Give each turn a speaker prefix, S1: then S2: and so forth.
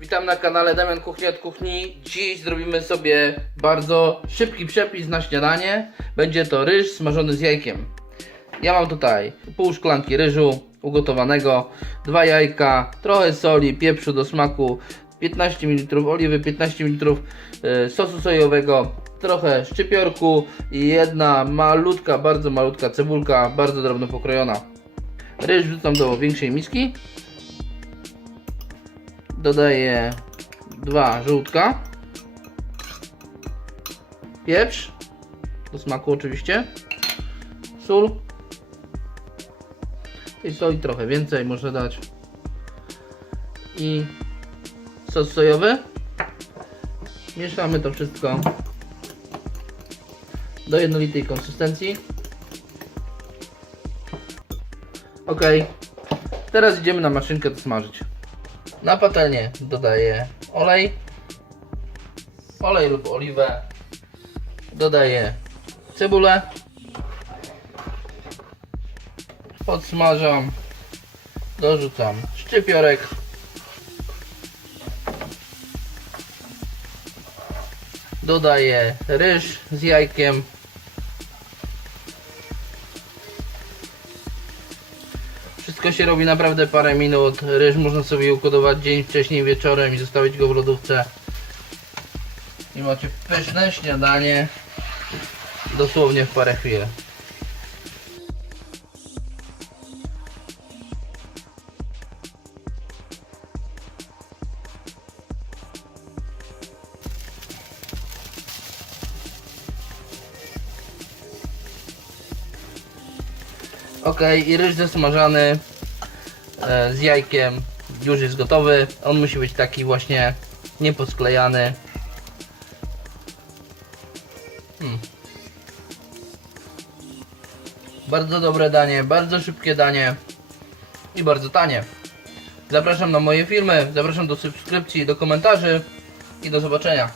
S1: Witam na kanale Damian Kuchnia od Kuchni. Dziś zrobimy sobie bardzo szybki przepis na śniadanie. Będzie to ryż smażony z jajkiem. Ja mam tutaj pół szklanki ryżu ugotowanego, dwa jajka, trochę soli, pieprzu do smaku, 15 ml oliwy, 15 ml e, sosu sojowego, trochę szczypiorku i jedna malutka, bardzo malutka cebulka, bardzo drobno pokrojona. Ryż wrzucam do większej miski. Dodaję dwa żółtka. Pieprz. Do smaku oczywiście. Sól. Tej soli trochę więcej można dać. I sos sojowy. Mieszamy to wszystko do jednolitej konsystencji. Ok. Teraz idziemy na maszynkę to smażyć. Na patelnię dodaję olej. Olej lub oliwę. Dodaję cebulę. Podsmażam. Dorzucam szczypiorek. Dodaję ryż z jajkiem. Wszystko się robi naprawdę parę minut. Ryż można sobie ukodować dzień wcześniej wieczorem i zostawić go w lodówce. I macie pyszne śniadanie dosłownie w parę chwil. Ok, i ryż zasmażany e, z jajkiem już jest gotowy. On musi być taki właśnie nieposklejany. Hmm. Bardzo dobre danie, bardzo szybkie danie i bardzo tanie. Zapraszam na moje filmy, zapraszam do subskrypcji, do komentarzy i do zobaczenia.